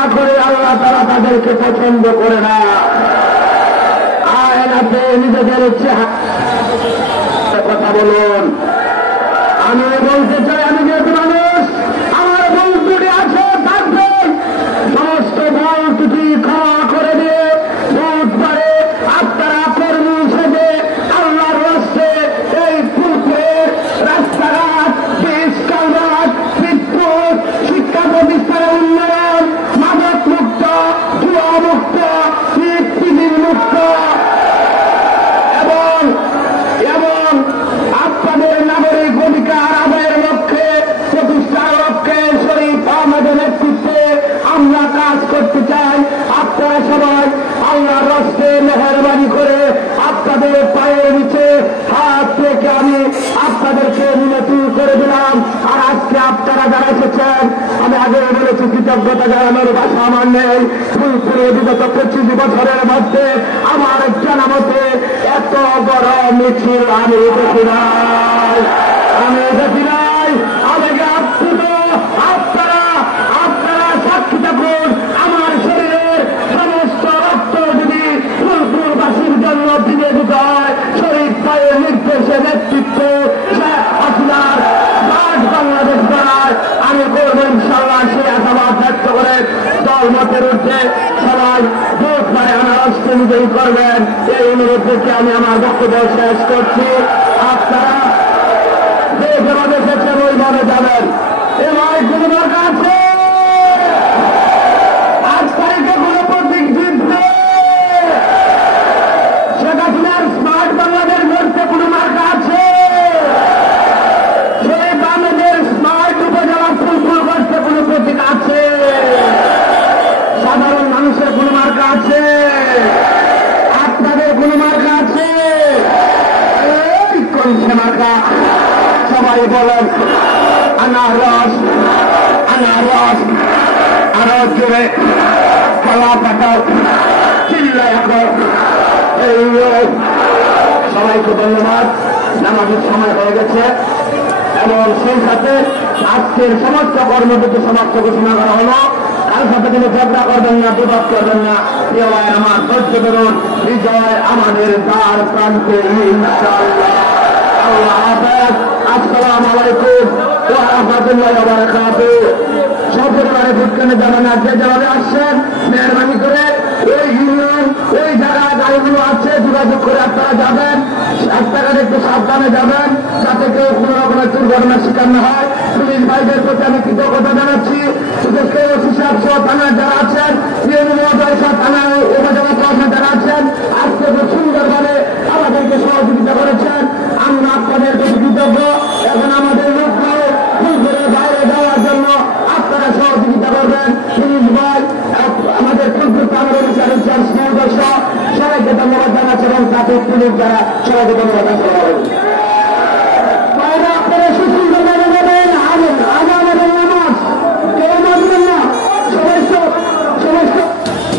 না করে আল্লাহ তাআলা তাদেরকে পছন্দ করে না। আয়নাতে নিজেদের কথা বলুন। আমি বলতে চাই, আমি যেহেতু মানুষ, আমার ভুল ত্রুটি আছে, থাকবে, সমস্ত ভুল ত্রুটি ক্ষমা করে দিয়ে বুধবারে আপনারা কর্মী হিসেবে আল্লাহর রাস্তে এই ফুলপুরের রাস্তাঘাট, ব্রিজ, কালভার্ট, বিদ্যুৎ, শিক্ষা প্রতিষ্ঠানের উন্নয়ন, মাদক মুক্ত, জুয়া মুক্ত, টিভি মুক্ত এবং আপনাদের নাগরিক অধিকার আদায়ের লক্ষ্যে, প্রতিষ্ঠার লক্ষ্যে শরীফ আহমেদের নেতৃত্বে আমরা কাজ করতে চাই। আপনারা সবাই আল্লাহর রাস্তে মেহেরবানি করে আপনাদের পায়ের নিচে হাত রেখে আমি আপনাদেরকে মিনতি করে দিলাম। আর আজকে আপনারা যারা এসেছেন, আমি আগে বলেছি কৃতজ্ঞতা জানানোর ভাষা আমার নেই। ফুলপুরে বিগত 25 বছরের মধ্যে আমার জানা মতে এত বড় মিছিল আমি দেখি নাই, আবেগে আপ্লুত। আপনারা সাক্ষী থাকুন, আমার শরীরের সমস্ত রক্ত যদি ফুলপুরবাসীর জন্য নিবেদিত হয়, শরীফ ভাইয়ের নির্দেশে নেতৃত্বে শেখ হাসিনার বাংলাদেশ গড়ায় আমি করবো ইনশাআল্লাহ। সেই আশাবাদ ব্যক্ত করে দলমতের ঊর্ধ্বে সবাই বুধবারে আনারস অনুযায়ী করবেন, এই অনুরোধ থেকে আমি আমার বক্তব্য শেষ করছি। আপনারা যেভাবে এসেছেন ওইভাবে যাবেন। এবার কোনো দরকার আছে 8 তারিখে কোনো প্রতীক জিতবে, শেখ হাসিনার স্মার্ট বাংলাদেশ গড়তে কোনো মার্কা আছে, সেই বাংলাদেশ স্মার্ট উপজেলা ফুলফুল গড়তে কোনো প্রতীক আছে, সাধারণ মানুষের কোনো মার্কা আছে, আপনাদের কোনো মার্কা আছে, কোনছে মার্কা? সবাই বলেন আনারস, আনারস, আরো জোরে কলা পাঠাও, চিল্লায় এই সবাইকে ধন্যবাদ। নামাজের সময় হয়ে গেছে এবং সেই সাথে আজকের সমস্ত কর্মসূচি সমাপ্ত ঘোষণা করা হলো। কার সাথে তিনি ঝগড়া করবেন না, বিবাদ করবেন না। প্রিয় ভাই আমার, ধৈর্য ধরুন, বিজয় আমাদের দ্বার প্রান্তে ইনশাআল্লাহ। আল্লাহ হাফেজ। আসসালামু আলাইকুম ওয়া রাহমাতুল্লাহি ওয়া বারাকাতুহু। সপরিবারে ভোটকেন্দ্রে যাবেন না, যে যেভাবে আসছেন মেহরবানি করে এই ইউনিয়ন, এই জায়গায় গাড়িগুলো আছে, যোগাযোগ করে আপনারা যাবেন। রাস্তাঘাটে একটু সাবধানে যাবেন, যাতে কেউ কোনো রকমের দুর্ঘটনার শিকার না হয়। পুলিশ ভাইদের প্রতি আমি কৃতজ্ঞতা জানাচ্ছি। বিশেষ করে ওসি সাহেব সহ থানার যারা